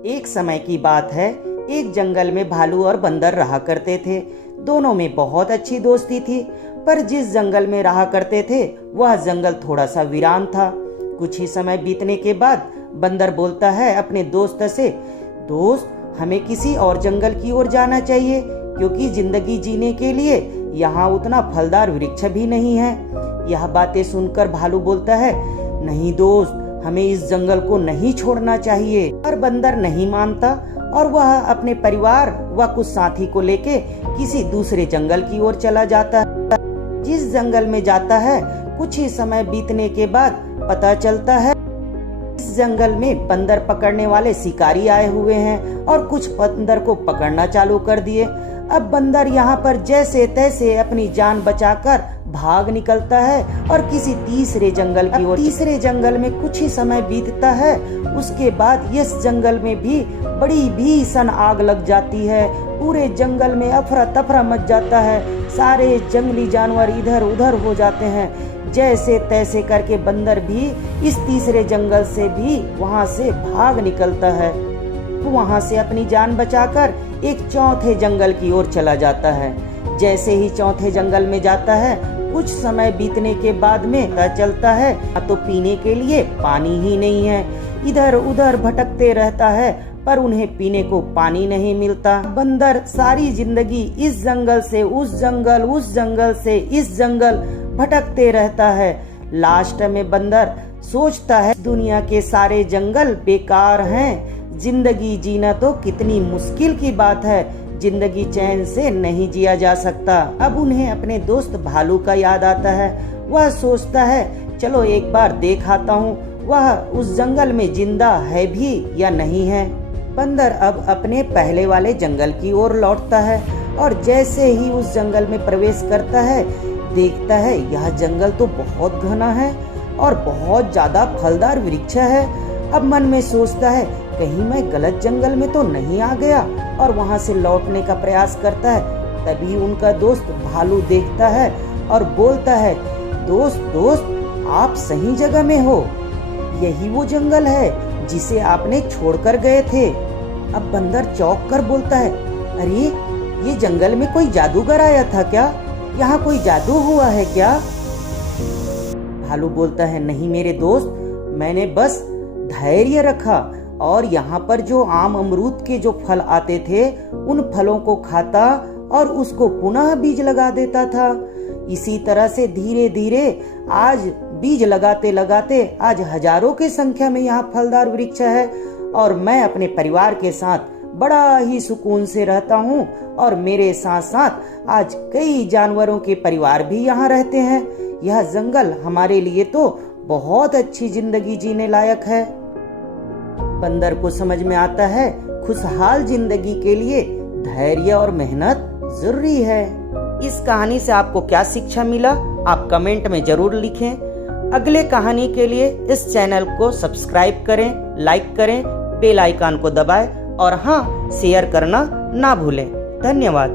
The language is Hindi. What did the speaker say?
एक समय की बात है, एक जंगल में भालू और बंदर रहा करते थे। दोनों में बहुत अच्छी दोस्ती थी, पर जिस जंगल में रहा करते थे वह जंगल थोड़ा सा वीरान था। कुछ ही समय बीतने के बाद बंदर बोलता है अपने दोस्त से, दोस्त हमें किसी और जंगल की ओर जाना चाहिए, क्योंकि जिंदगी जीने के लिए यहाँ उतना फलदार वृक्ष भी नहीं है। यह बातें सुनकर भालू बोलता है, नहीं दोस्त, हमें इस जंगल को नहीं छोड़ना चाहिए। पर बंदर नहीं मानता और वह अपने परिवार व कुछ साथी को लेके किसी दूसरे जंगल की ओर चला जाता है। जिस जंगल में जाता है, कुछ ही समय बीतने के बाद पता चलता है इस जंगल में बंदर पकड़ने वाले शिकारी आए हुए हैं और कुछ बंदर को पकड़ना चालू कर दिए। अब बंदर यहाँ पर जैसे तैसे अपनी जान बचाकर भाग निकलता है और किसी तीसरे जंगल की ओर। तीसरे जंगल में कुछ ही समय बीतता है, उसके बाद इस जंगल में भी बड़ी भीषण आग लग जाती है। पूरे जंगल में अफरा तफरा मच जाता है, सारे जंगली जानवर इधर उधर हो जाते हैं। जैसे तैसे करके बंदर भी इस तीसरे जंगल से भी वहाँ से भाग निकलता है। वहाँ से अपनी जान बचाकर एक चौथे जंगल की ओर चला जाता है। जैसे ही चौथे जंगल में जाता है, कुछ समय बीतने के बाद में पता चलता है तो पीने के लिए पानी ही नहीं है। इधर उधर भटकते रहता है पर उन्हें पीने को पानी नहीं मिलता। बंदर सारी जिंदगी इस जंगल से उस जंगल, उस जंगल से इस जंगल भटकते रहता है। लास्ट में बंदर सोचता है दुनिया के सारे जंगल बेकार हैं, जिंदगी जीना तो कितनी मुश्किल की बात है, जिंदगी चैन से नहीं जिया जा सकता। अब उन्हें अपने दोस्त भालू का याद आता है। वह सोचता है चलो एक बार देख आता हूँ वह उस जंगल में जिंदा है भी या नहीं है। बंदर अब अपने पहले वाले जंगल की ओर लौटता है और जैसे ही उस जंगल में प्रवेश करता है, देखता है यह जंगल तो बहुत घना है और बहुत ज्यादा फलदार वृक्ष है। अब मन में सोचता है कहीं मैं गलत जंगल में तो नहीं आ गया, और वहां से लौटने का प्रयास करता है। तभी उनका दोस्त भालू देखता है और बोलता है, दोस्त आप सही जगह में हो, यही वो जंगल है जिसे आपने छोड़कर गए थे। अब बंदर चौंक कर बोलता है, अरे ये जंगल में कोई जादूगर आया था क्या, यहाँ कोई जादू हुआ है क्या? भालू बोलता है, नहीं मेरे दोस्त, मैंने बस धैर्य रखा और यहाँ पर जो आम अमरूद के जो फल आते थे उन फलों को खाता और उसको पुनः बीज लगा देता था। इसी तरह से धीरे धीरे आज बीज लगाते लगाते आज हजारों की संख्या में यहाँ फलदार वृक्ष है और मैं अपने परिवार के साथ बड़ा ही सुकून से रहता हूँ और मेरे साथ साथ आज कई जानवरों के परिवार भी यहाँ रहते हैं। यह जंगल हमारे लिए तो बहुत अच्छी जिंदगी जीने लायक है। बंदर को समझ में आता है खुशहाल जिंदगी के लिए धैर्य और मेहनत जरूरी है। इस कहानी से आपको क्या शिक्षा मिला, आप कमेंट में जरूर लिखें। अगले कहानी के लिए इस चैनल को सब्सक्राइब करें, लाइक करें, बेल आइकन को दबाएं और हाँ, शेयर करना ना भूलें। धन्यवाद।